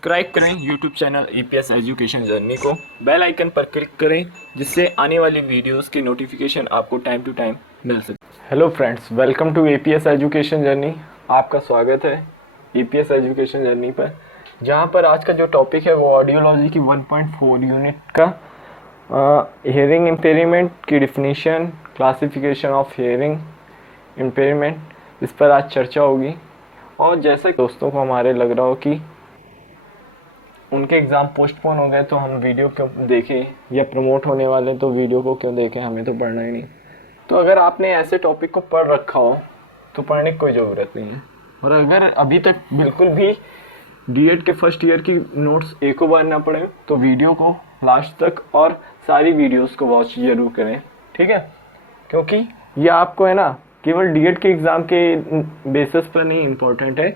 Subscribe करें YouTube channel EPS education journey को, bell icon पर क्लिक करें जिससे आने वाली वीडियोस की नोटिफिकेशन आपको टाइम टू टाइम मिल सके। Hello friends, welcome to EPS education journey. आपका स्वागत है ईपीएस एजुकेशन जर्नी पर, जहां पर आज का जो टॉपिक है वो ऑडियोलॉजी की 1.4 यूनिट का हियरिंग इम्पेयरमेंट की definition, classification of hearing impairment, इस पर आज चर्चा होगी। और जैसे दोस्तों को हमारे लग रहा हो कि उनके एग्ज़ाम पोस्टपोन हो गए तो हम वीडियो क्यों देखें, या प्रमोट होने वाले तो वीडियो को क्यों देखें, हमें तो पढ़ना ही नहीं। तो अगर आपने ऐसे टॉपिक को पढ़ रखा हो तो पढ़ने की कोई ज़रूरत नहीं है। और अगर अभी तक बिल्कुल भी डीएड के फर्स्ट ईयर की नोट्स एको बार ना पढ़े तो वीडियो को लास्ट तक और सारी वीडियोस को वॉच जरूर करें, ठीक है? क्योंकि ये आपको है ना केवल डीएड के एग्ज़ाम के बेसिस पर नहीं इम्पोर्टेंट है,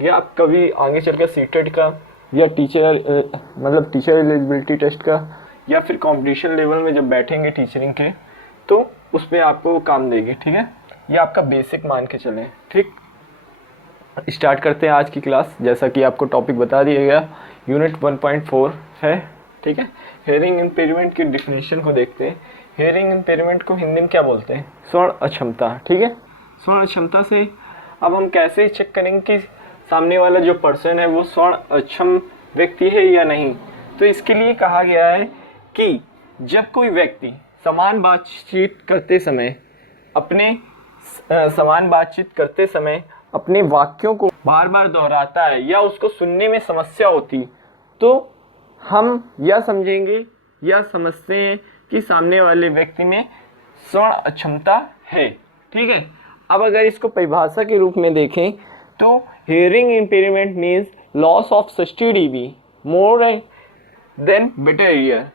ये आप कभी आगे चल कर सीटेट का या टीचर एलिजिबिलिटी टेस्ट का या फिर कंपटीशन लेवल में जब बैठेंगे टीचरिंग के तो उस पर आपको काम देगी, ठीक है? ये आपका बेसिक मान के चलें, ठीक? स्टार्ट करते हैं आज की क्लास। जैसा कि आपको टॉपिक बता दिया गया, यूनिट 1.4 है, ठीक है? हियरिंग इम्पेयरमेंट की डिफिनेशन को देखते हैं। हियरिंग इम्पेयरमेंट को हिंदी में क्या बोलते हैं? स्वर्ण अक्षमता, ठीक है? स्वर्ण अक्षमता से अब हम कैसे चेक करेंगे कि सामने वाला जो पर्सन है वो स्वर्ण अक्षम व्यक्ति है या नहीं? तो इसके लिए कहा गया है कि जब कोई व्यक्ति समान बातचीत करते समय अपने वाक्यों को बार बार दोहराता है या उसको सुनने में समस्या होती, तो हम यह समझेंगे या समझते हैं कि सामने वाले व्यक्ति में स्वर्ण अक्षमता है, ठीक है? अब अगर इसको परिभाषा के रूप में देखें तो hearing impairment means loss of 60 dB more than better ear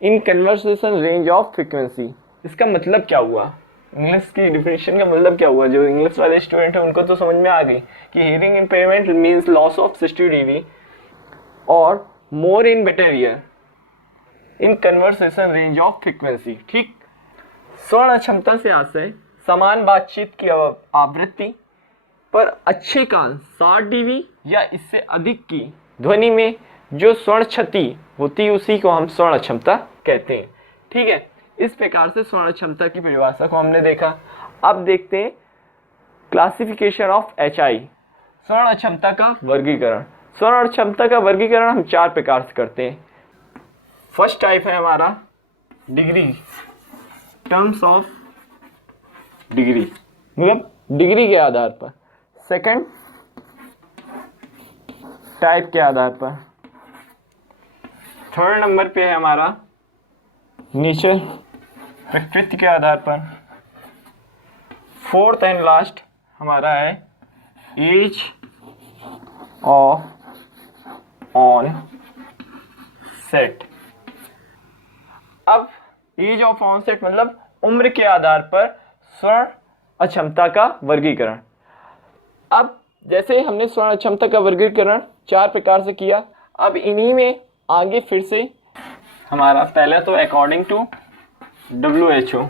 in conversation range of frequency. इसका मतलब क्या हुआ? इंग्लिश की डिफिनेशन का मतलब क्या हुआ? जो इंग्लिश वाले स्टूडेंट हैं उनको तो समझ में आ गई कि hearing impairment means loss of 60 dB और more in better ear in conversation range of frequency, ठीक? स्वर्ण अक्षमता से आशय समान बातचीत की आवृत्ति पर अच्छे कान 60 dB या इससे अधिक की ध्वनि में जो स्वर्ण क्षति होती है उसी को हम स्वर्ण अक्षमता कहते हैं, ठीक है? इस प्रकार से स्वर्ण अक्षमता की परिभाषा को हमने देखा। अब देखते हैं क्लासिफिकेशन ऑफ HI, स्वर्ण अक्षमता का वर्गीकरण। स्वर्ण अक्षमता का वर्गीकरण हम 4 प्रकार से करते हैं। फर्स्ट टाइप है हमारा डिग्री, टर्म्स ऑफ डिग्री, मतलब डिग्री के आधार पर। सेकंड टाइप के आधार पर। थर्ड नंबर पे है हमारा नेचर, प्रकृति के आधार पर। फोर्थ एंड लास्ट हमारा है एज ऑफ ऑन सेट। अब एज ऑफ ऑन सेट मतलब उम्र के आधार पर स्वर्ण अक्षमता का वर्गीकरण। अब जैसे हमने स्वर्ण अक्षमता का वर्गीकरण 4 प्रकार से किया, अब इन्हीं में आगे फिर से हमारा पहला तो अकॉर्डिंग टू WHO,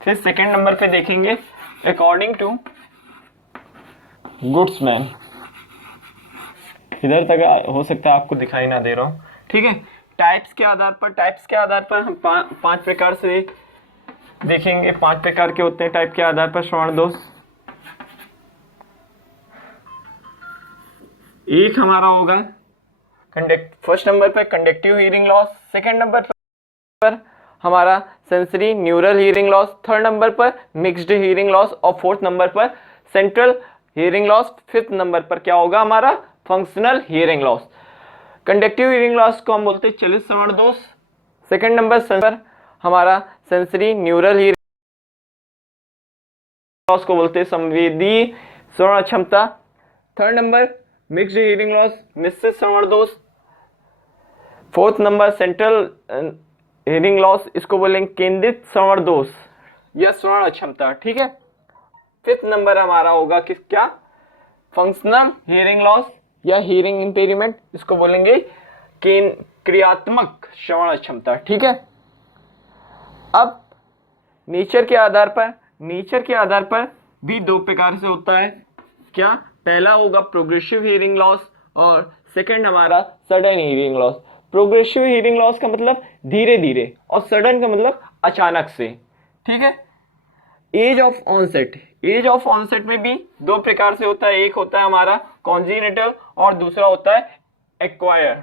फिर सेकंड नंबर पे देखेंगे अकॉर्डिंग टू गुड्समैन। इधर तक हो सकता है आपको दिखाई ना दे रहा हो, ठीक है? टाइप्स के आधार पर हम 5 प्रकार से देखेंगे। 5 प्रकार के होते हैं टाइप के आधार पर स्वर्ण दोष। एक हमारा होगा फर्स्ट नंबर पर conductive hearing loss, second number पर हमारा sensory neural hearing loss, third number पर मिक्स्ड हियरिंग लॉस और फोर्थ नंबर पर central hearing loss, fifth number पर क्या होगा हमारा functional hearing loss. Conductive hearing loss को हम बोलते हैं चलित स्वर्ण दोष। सेकंड नंबर पर हमारा सेंसरी न्यूरल हियरिंग लॉस को बोलते हैं संवेदी स्वर्ण अक्षमता। Third number mixed hearing loss, मिश्रित श्रवण दोष। Fourth number central hearing loss, इसको बोलेंगे केंद्रित श्रवण दोष या स्वर्ण अक्षमता, ठीक है? फिफ्थ नंबर हमारा होगा कि क्या फंक्शनल हियरिंग लॉस या हियरिंग इम्पेयरमेंट, इसको बोलेंगे क्रियात्मक श्रवण अक्षमता, ठीक है? अब नेचर के आधार पर भी 2 प्रकार से होता है। क्या? पहला होगा प्रोग्रेसिव हियरिंग लॉस और सेकंड हमारा sudden hearing loss. Progressive hearing loss का मतलब धीरे धीरे और सडन का मतलब अचानक से। ठीक है। Age of onset, age of onset में भी दो प्रकार से होता है, एक होता है हमारा कॉन्जिनेटल और दूसरा होता है एक्वायर।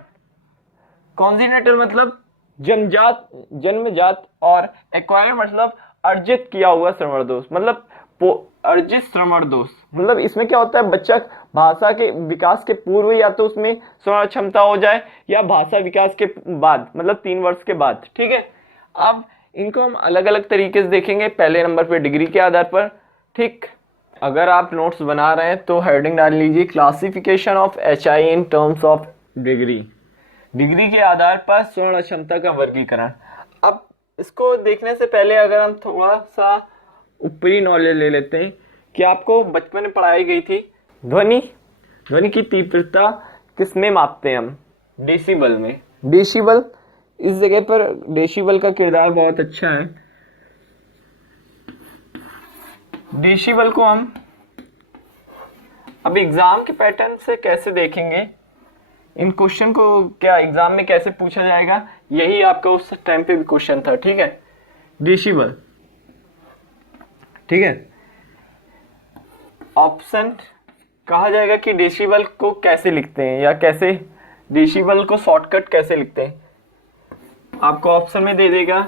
कॉन्जिनेटल मतलब जन्मजात और एक्वायर मतलब अर्जित किया हुआ श्रवण दोष, मतलब अर्जित श्रवण दोष। मतलब इसमें क्या होता है, बच्चा भाषा के विकास के पूर्व या तो उसमें श्रवण क्षमता हो जाए या भाषा विकास के बाद, मतलब 3 वर्ष के बाद। ठीक है। अब इनको हम अलग अलग तरीके से देखेंगे, पहले नंबर पे डिग्री के आधार पर। ठीक, अगर आप नोट्स बना रहे हैं तो हेडिंग डाल लीजिए classification of HI in terms of degree, degree के आधार पर श्रवण क्षमता का वर्गीकरण। अब इसको देखने से पहले अगर हम थोड़ा सा ऊपरी नॉलेज ले लेते हैं कि आपको बचपन में पढ़ाई गई थी ध्वनि की तीव्रता किस में मापते हैं हम? डेसिबल में। डेसिबल, इस जगह पर डेसिबल का किरदार बहुत अच्छा है। डेसिबल को हम अब एग्जाम के पैटर्न से कैसे देखेंगे, इन क्वेश्चन को क्या एग्जाम में कैसे पूछा जाएगा, यही आपका उस टाइम पे भी क्वेश्चन था। ठीक है। डेसिबल, ठीक है। ऑप्शन कहा जाएगा कि डेसिबल को कैसे लिखते हैं या कैसे डेसिबल को शॉर्टकट कैसे लिखते हैं, आपको ऑप्शन में दे देगा।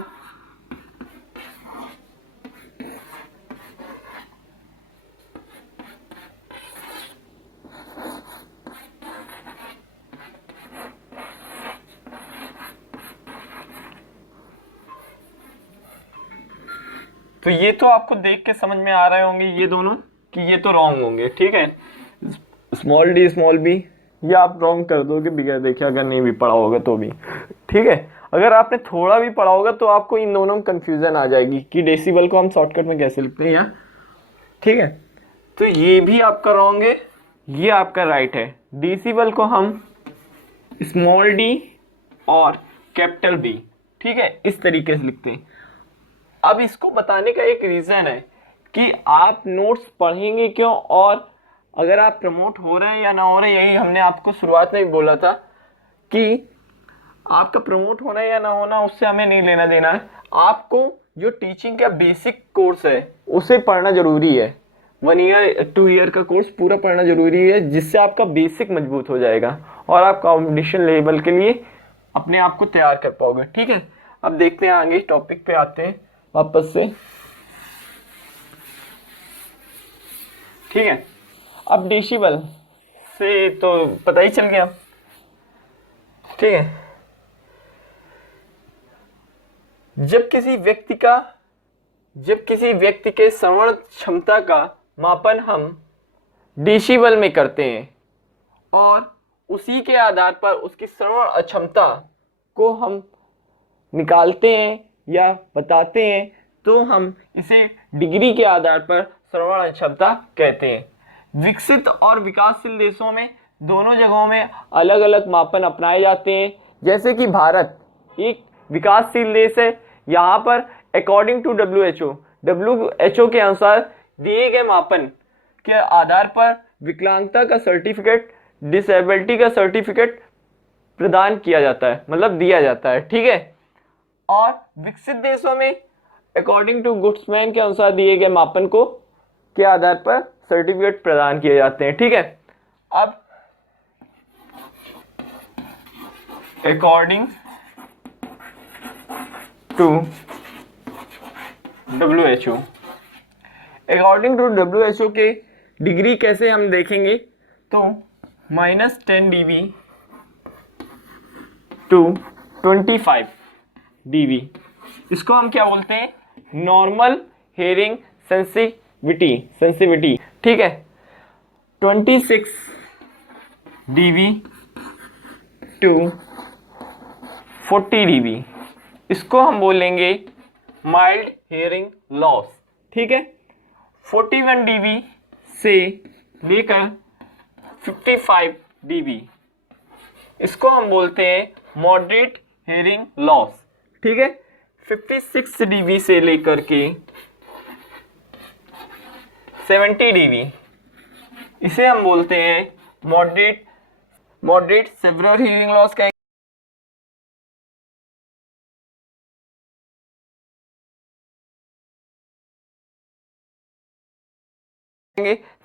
तो ये तो आपको देख के समझ में आ रहे होंगे ये दोनों कि ये तो रॉन्ग होंगे। ठीक है। स्मॉल डी स्मॉल बी, ये आप रॉन्ग कर दोगे बिगैर देखे, अगर नहीं भी पढ़ा होगा तो भी। ठीक है। अगर आपने थोड़ा भी पढ़ा होगा तो आपको इन दोनों में कंफ्यूजन आ जाएगी कि डेसिबल को हम शॉर्टकट में कैसे लिखते हैं या। ठीक है। तो ये भी आपका रॉन्ग है, ये आपका राइट है। डेसिबल को हम स्मॉल डी और कैपिटल बी, ठीक है, इस तरीके से लिखते हैं। अब इसको बताने का एक रीजन है कि आप नोट्स पढ़ेंगे क्यों और अगर आप प्रमोट हो रहे हैं या ना हो रहे हैं। यही हमने आपको शुरुआत में भी बोला था कि आपका प्रमोट होना या ना होना उससे हमें नहीं लेना देना है। आपको जो टीचिंग का बेसिक कोर्स है उसे पढ़ना जरूरी है। 1 ईयर 2 ईयर का कोर्स पूरा पढ़ना जरूरी है, जिससे आपका बेसिक मजबूत हो जाएगा और आप कॉम्पिटिशन लेवल के लिए अपने आप को तैयार कर पाओगे। ठीक है। अब देखते हैं आगे टॉपिक पे आते हैं वापस से। ठीक है। अब डेसिबल से तो पता ही चल गया। ठीक है। जब किसी व्यक्ति के श्रवण क्षमता का मापन हम डेसिबल में करते हैं और उसी के आधार पर उसकी श्रवण अक्षमता को हम निकालते हैं या बताते हैं, तो हम इसे डिग्री के आधार पर श्रवण क्षमता कहते हैं। विकसित और विकासशील देशों में दोनों जगहों में अलग अलग मापन अपनाए जाते हैं। जैसे कि भारत एक विकासशील देश है, यहाँ पर अकॉर्डिंग टू WHO के अनुसार दिए गए मापन के आधार पर विकलांगता का सर्टिफिकेट, डिसेबिलिटी का सर्टिफिकेट प्रदान किया जाता है, मतलब दिया जाता है। ठीक है। और विकसित देशों में अकॉर्डिंग टू गुड्समैन के अनुसार दिए गए मापन को के आधार पर सर्टिफिकेट प्रदान किए जाते हैं। ठीक है। अब according to WHO, according to WHO के डिग्री कैसे हम देखेंगे तो -10 dB टू 25 dB, इसको हम क्या बोलते हैं, नॉर्मल हेयरिंग सेंसिटिविटी। ठीक है। 26 dB टू 40 dB, इसको हम बोलेंगे माइल्ड हेयरिंग लॉस। ठीक है। 41 dB से लेकर 55 dB, इसको हम बोलते हैं मॉडरेट हेयरिंग लॉस। ठीक है। 56 dB से लेकर के 70 dB, इसे हम बोलते हैं मॉडरेट सेवरल हियरिंग लॉस कहेंगे।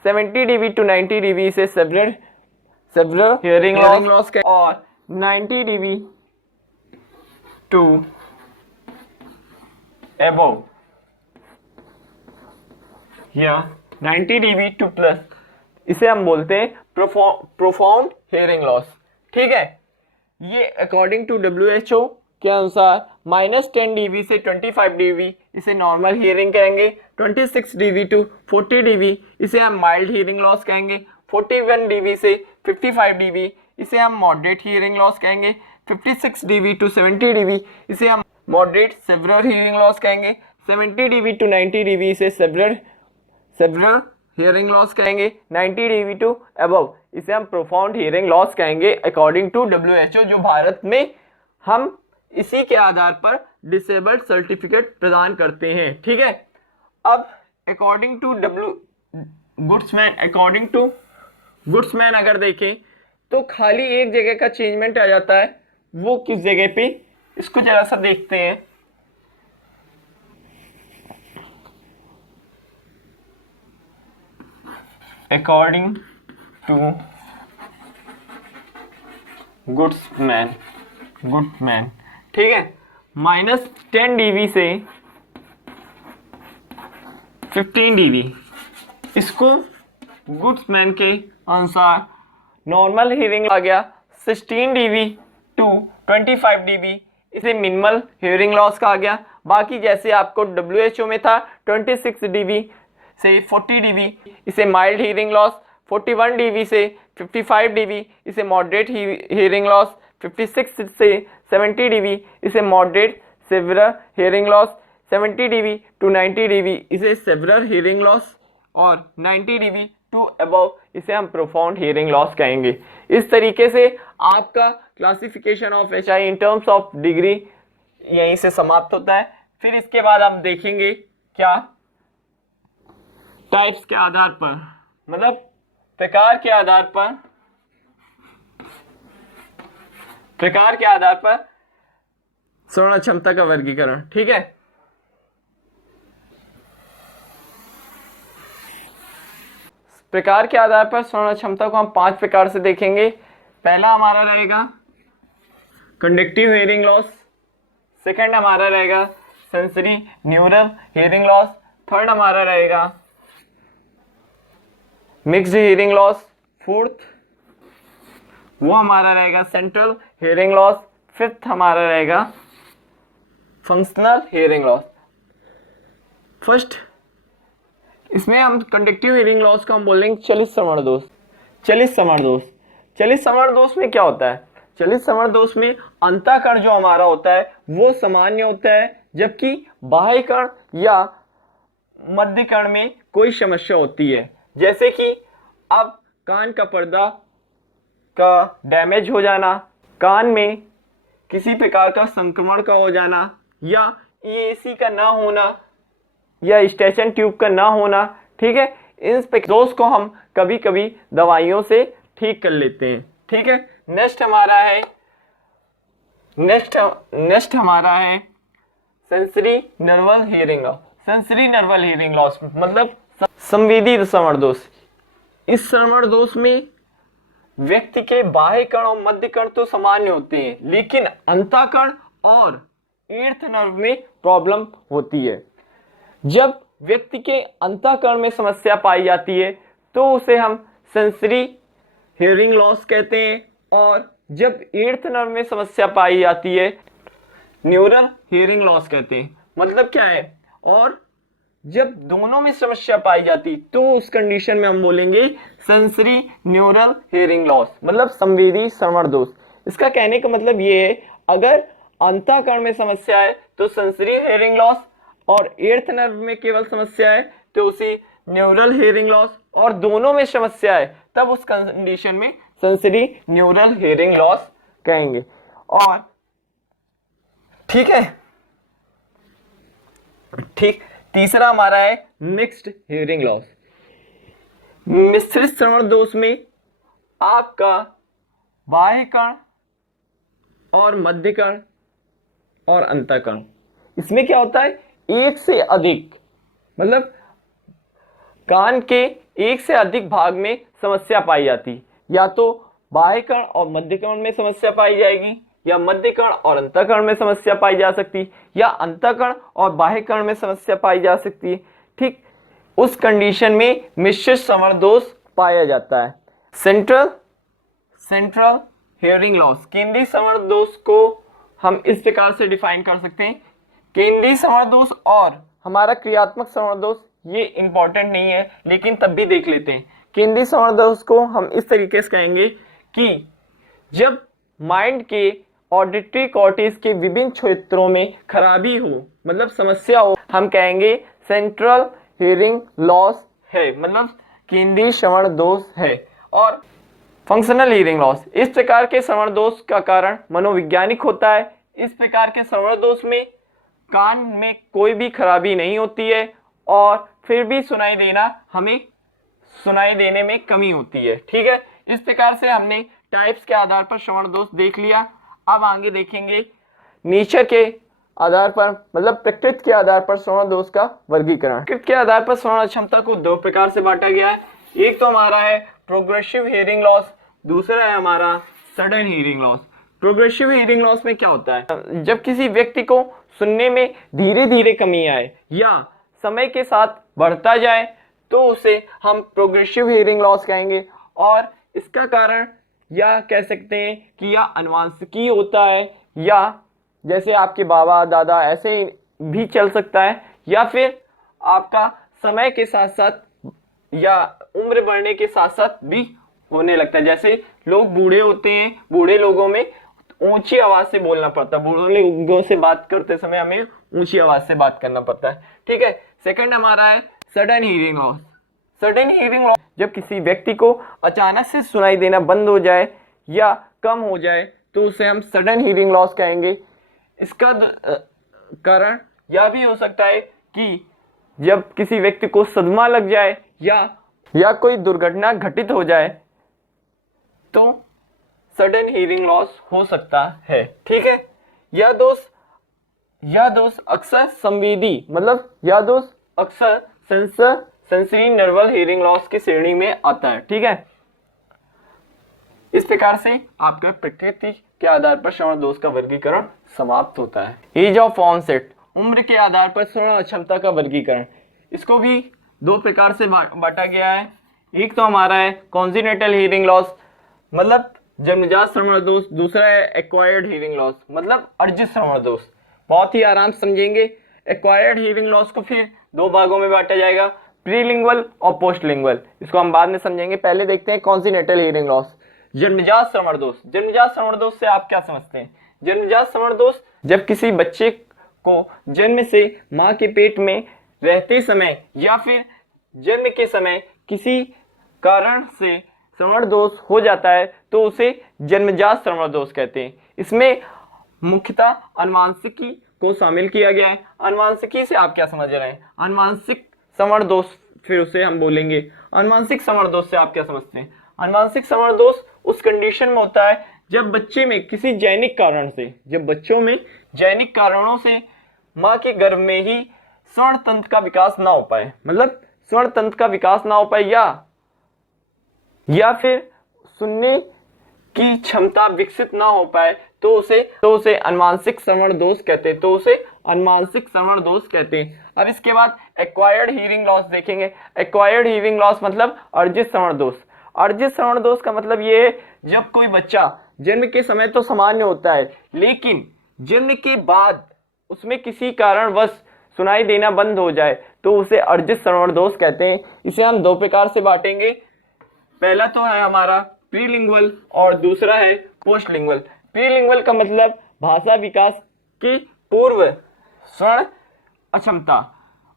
70 dB to 90 dB इसे सेवरल हियरिंग लॉस और 90 dB टू above या 90 dB टू प्लस इसे हम बोलते हैं प्रोफाउंड हियरिंग लॉस। ठीक है, ये अकॉर्डिंग टू WHO के अनुसार -10 dB से 25 dB इसे नॉर्मल हियरिंग कहेंगे, 26 dB टू 40 dB इसे हम माइल्ड हियरिंग लॉस कहेंगे, 41 dB से 55 dB इसे हम मॉडरेट हियरिंग लॉस कहेंगे, 56 dB टू 70 dB इसे हम मॉडरेट सेवरल हियरिंग लॉस कहेंगे, 70 dB टू 90 dB इसे सेवरल हियरिंग लॉस कहेंगे, 90 dB टू अबव इसे हम प्रोफाउंड हियरिंग लॉस कहेंगे अकॉर्डिंग टू WHO, जो भारत में हम इसी के आधार पर डिसेबल्ड सर्टिफिकेट प्रदान करते हैं। ठीक है, अब अकॉर्डिंग टू गुड्समैन अगर देखें तो खाली एक जगह का चेंजमेंट आ जाता है, वो किस जगह पे, इसको जरा सा देखते हैं। अकॉर्डिंग टू गुड्समैन, ठीक है, -10 dB से 15 dB इसको गुड्समैन के अनुसार नॉर्मल हियरिंग आ गया, 16 dB टू 25 dB इसे मिनिमल हियरिंग लॉस कहा गया। बाकी जैसे आपको WHO में था 26 dB से 40 dB इसे माइल्ड हियरिंग लॉस, 41 dB से 55 dB इसे मॉडरेट हियरिंग लॉस, 56 से 70 dB इसे moderate severe hearing loss, 70 dB to 90 dB इसे सेवरल हियरिंग लॉस और 90 dB टू अबव इसे हम प्रोफाउंड हियरिंग लॉस कहेंगे। इस तरीके से आपका classification of HI in terms of degree यहीं से समाप्त होता है। फिर इसके बाद हम देखेंगे क्या टाइप्स के आधार पर, मतलब प्रकार के आधार पर श्रवण क्षमता का वर्गीकरण। ठीक है, प्रकार के आधार पर श्रवण क्षमता को हम 5 प्रकार से देखेंगे। पहला हमारा रहेगा कंडक्टिव हियरिंग लॉस, सेकंड हमारा रहेगा sensory neural hearing loss, third हमारा रहेगा मिक्स्ड हियरिंग लॉस, फोर्थ वो हमारा रहेगा सेंट्रल हियरिंग लॉस, फिफ्थ हमारा रहेगा फंक्शनल हियरिंग लॉस। फर्स्ट इसमें हम कंडक्टिव हियरिंग लॉस को हम बोलेंगे चलित श्रवण दोष। चलित श्रवण दोष में क्या होता है? चलित श्रवण दोष में अंतःकरण जो हमारा होता है वो सामान्य होता है, जबकि बाह्य कण या मध्य कण में कोई समस्या होती है। जैसे कि अब कान का पर्दा का डैमेज हो जाना, कान में किसी प्रकार का संक्रमण का हो जाना, या EAC का ना होना, या स्टेशन ट्यूब का ना होना। ठीक है, इन दोष को हम कभी कभी दवाइयों से ठीक कर लेते हैं। ठीक है, नेक्स्ट हमारा है sensory neural hearing loss. Sensory neural hearing loss मतलब संवेदी श्रवण दोष। इस श्रवण दोष में व्यक्ति के बाह्य कण और मध्य कण तो सामान्य होते हैं, लेकिन अंतःकण और ईर्थ नर्व में प्रॉब्लम होती है। जब व्यक्ति के अंतःकरण में समस्या पाई जाती है तो उसे हम सेंसरी हियरिंग लॉस कहते हैं, और जब ईर्थ नर्व में समस्या पाई जाती है न्यूरल हियरिंग लॉस कहते हैं। मतलब क्या है? और जब दोनों में समस्या पाई जाती तो उस कंडीशन में हम बोलेंगे सेंसरी न्यूरल हियरिंग लॉस, मतलब संवेदी श्रवण दोष। इसका कहने का मतलब ये है, अगर अंतःकरण में समस्या है तो सेंसरी हियरिंग लॉस, और एर्थ नर्व में केवल समस्या है तो उसी न्यूरल हियरिंग लॉस, और दोनों में समस्या है तब उस कंडीशन में सेंसरी न्यूरल हियरिंग लॉस कहेंगे। और ठीक है, ठीक, तीसरा हमारा है मिक्स्ड हियरिंग लॉस। मिश्रित श्रवण दोष में आपका बाह्य कर्ण और मध्य कर्ण और अंतःकर्ण, इसमें क्या होता है, एक से अधिक, मतलब कान के एक से अधिक भाग में समस्या पाई जाती, या तो बाह्य कर्ण और मध्य कर्ण में समस्या पाई जाएगी, या मध्य कर्ण और अंतःकर्ण में समस्या पाई जा सकती, या अंतःकर्ण और बाह्य कर्ण में समस्या पाई जा सकती है। ठीक, उस कंडीशन में मिश्रित श्रवण दोष पाया जाता है। सेंट्रल हियरिंग लॉस, केंद्रीय श्रवण दोष को हम इस प्रकार से डिफाइन कर सकते हैं। केंद्रीय श्रवण दोष और हमारा क्रियात्मक श्रवण दोष ये इंपॉर्टेंट नहीं है, लेकिन तब भी देख लेते हैं। केंद्रीय श्रवण दोष को हम इस तरीके से कहेंगे कि जब माइंड के ऑडिटरी कॉर्टेक्स के विभिन्न क्षेत्रों में खराबी हो, मतलब समस्या हो, हम कहेंगे सेंट्रल हियरिंग लॉस है, मतलब केंद्रीय श्रवण दोष है। और फंक्शनल हियरिंग लॉस, इस प्रकार के श्रवण दोष का कारण मनोवैज्ञानिक होता है। इस प्रकार के श्रवण दोष में कान में कोई भी खराबी नहीं होती है और फिर भी हमें सुनाई देने में कमी होती है। ठीक है, इस प्रकार से हमने टाइप्स के आधार पर श्रवण दोष देख लिया। अब आगे देखेंगे नेचर के आधार पर, मतलब प्रकृति के आधार पर श्रवण दोष का वर्गीकरण। प्रकृति के आधार पर श्रवण अक्षमता को दो प्रकार से बांटा गया है। एक तो हमारा है प्रोग्रेसिव हियरिंग लॉस, दूसरा है हमारा sudden hearing loss. Progressive hearing loss में क्या होता है, जब किसी व्यक्ति को सुनने में धीरे धीरे कमी आए या समय के साथ बढ़ता जाए तो उसे हम प्रोग्रेसिव हियरिंग लॉस कहेंगे। और इसका कारण या कह सकते हैं कि या अनुवांशिकी होता है, या जैसे आपके बाबा दादा ऐसे भी चल सकता है, या फिर आपका समय के साथ साथ या उम्र बढ़ने के साथ साथ भी होने लगता है। जैसे लोग बूढ़े होते हैं, बूढ़े लोगों में ऊंची आवाज से बोलना पड़ता है, बूढ़े लोगों से बात करते समय हमें ऊंची आवाज से बात करना पड़ता है। ठीक है, सेकंड हमारा है sudden hearing loss. Sudden hearing loss, जब किसी व्यक्ति को अचानक से सुनाई देना बंद हो जाए या कम हो जाए तो उसे हम सडन हियरिंग लॉस कहेंगे। इसका कारण यह भी हो सकता है कि जब किसी व्यक्ति को सदमा लग जाए या कोई दुर्घटना घटित हो जाए तो सडन हियरिंग लॉस हो सकता है। ठीक है, यह दोष अक्सर संवेदी, मतलब यह दोष अक्सर सेंसरी नर्वल हियरिंग लॉस की श्रेणी में आता है। ठीक है, इस प्रकार से आपका प्रकृति के आधार पर श्रवण दोष का वर्गीकरण समाप्त होता है। एज ऑफ ऑनसेट, उम्र के आधार पर श्रवण अक्षमता का वर्गीकरण, इसको भी दो प्रकार से बांटा गया है। एक तो हमारा है कॉन्जिनेटल हियरिंग लॉस, मतलब जन्मजात श्रवण दोष, दूसरा है एक्वायर्ड हियरिंग लॉस, मतलब अर्जित श्रवण दोष। बहुत ही आराम से समझेंगे। एक्वायर्ड हियरिंग लॉस को फिर दो भागों में बांटा जाएगा, प्रीलिंगुअल और पोस्टलिंगुअल, इसको हम बाद में समझेंगे। पहले देखते हैं कॉन्जिनेटल हियरिंग लॉस, जन्मजात श्रवण दोष। जन्मजात श्रवण दोष से आप क्या समझते हैं? जन्मजात श्रवण दोष, जब किसी बच्चे को जन्म से मां के पेट में रहते समय या फिर जन्म के समय किसी कारण से श्रवण दोष हो जाता है तो उसे जन्मजात श्रवण दोष कहते हैं। इसमें मुख्यतः अनुवांशिकी को शामिल किया गया है। अनुवांशिकी से आप क्या समझ रहे हैं? अनुवांशिक श्रवण दोष, फिर उसे हम बोलेंगे। अनुवांशिक श्रवण दोष से आप क्या समझते हैं? अनुवांशिक श्रवण दोष उस कंडीशन में होता है जब बच्चे में किसी जैनिक कारण से, जब बच्चों में जैनिक कारणों से मां के गर्भ में ही श्रवण तंत्र का विकास ना हो पाए, मतलब श्रवण तंत्र का विकास ना हो पाए या फिर सुनने की क्षमता विकसित ना हो पाए तो उसे अनुवांशिक श्रवण दोष कहते हैं, तो उसे अनुवांशिक श्रवण दोष कहते हैं। अब इसके बाद एक्वायर्ड हियरिंग लॉस देखेंगे। एक्वायर्ड हियरिंग लॉस मतलब अर्जित श्रवण दोष। अर्जित श्रवण दोष का मतलब ये है जब कोई बच्चा जन्म के समय तो सामान्य होता है लेकिन जन्म के बाद उसमें किसी कारणवश सुनाई देना बंद हो जाए तो उसे अर्जित श्रवण दोष कहते हैं। इसे हम दो प्रकार से बांटेंगे। पहला तो है हमारा प्रीलिंगुअल और दूसरा है पोस्टलिंगुअल। प्रीलिंगुअल का मतलब भाषा विकास की पूर्व श्रवण अक्षमता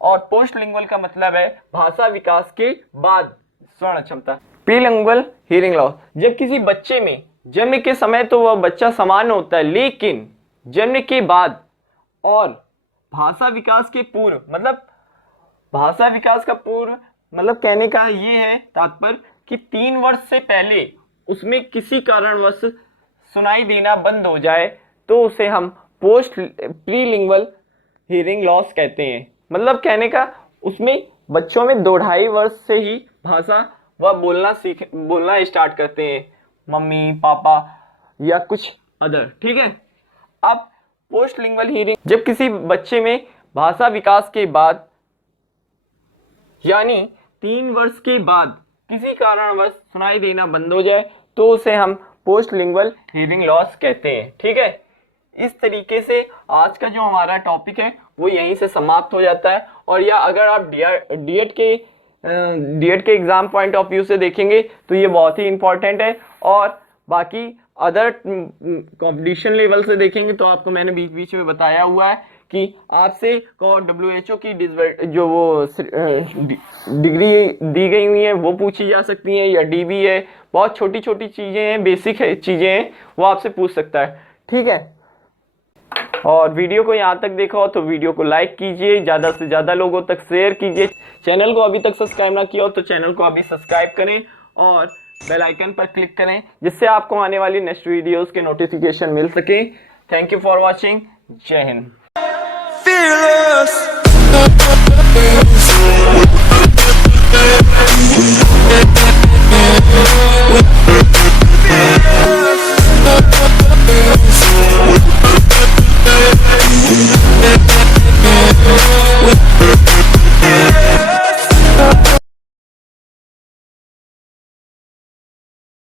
और पोस्टलिंगुअल का मतलब है भाषा विकास के बाद श्रवण अक्षमता। प्रीलिंगुअल हियरिंग लॉस, जब किसी बच्चे में जन्म के समय तो वह बच्चा सामान्य होता है लेकिन जन्म के बाद और भाषा विकास के पूर्व, मतलब भाषा विकास का पूर्व मतलब कहने का ये है तात्पर्य कि 3 वर्ष से पहले उसमें किसी कारणवश सुनाई देना बंद हो जाए तो उसे हम पोस्ट प्रीलिंगुअल हियरिंग लॉस कहते हैं। मतलब कहने का उसमें बच्चों में 2-2.5 वर्ष से ही भाषा व बोलना स्टार्ट करते हैं, मम्मी पापा या कुछ अदर। ठीक है। अब पोस्ट लिंगुअल हियरिंग जब किसी बच्चे में भाषा विकास के बाद यानी 3 वर्ष के बाद किसी कारणवश सुनाई देना बंद हो जाए तो उसे हम पोस्ट लिंगुअल हियरिंग लॉस कहते हैं। ठीक है। इस तरीके से आज का जो हमारा टॉपिक है वो यहीं से समाप्त हो जाता है। और या अगर आप डीएड के एग्जाम पॉइंट ऑफ व्यू से देखेंगे तो ये बहुत ही इंपॉर्टेंट है। और बाकी अदर कंपटीशन लेवल से देखेंगे तो आपको मैंने बीच बीच में बताया हुआ है कि आपसे WHO की जो वो डिग्री दी गई हुई है वो पूछी जा सकती हैं, या DB है, बहुत छोटी छोटी चीज़ें हैं, बेसिक है चीज़ें हैं, वो आपसे पूछ सकता है। ठीक है। और वीडियो को यहाँ तक देखा हो तो वीडियो को लाइक कीजिए, ज़्यादा से ज़्यादा लोगों तक शेयर कीजिए। चैनल को अभी तक सब्सक्राइब ना किया हो तो चैनल को अभी सब्सक्राइब करें और बेल आइकन पर क्लिक करें जिससे आपको आने वाली नेक्स्ट वीडियोस के नोटिफिकेशन मिल सके। Thank you for watching. जय हिंद।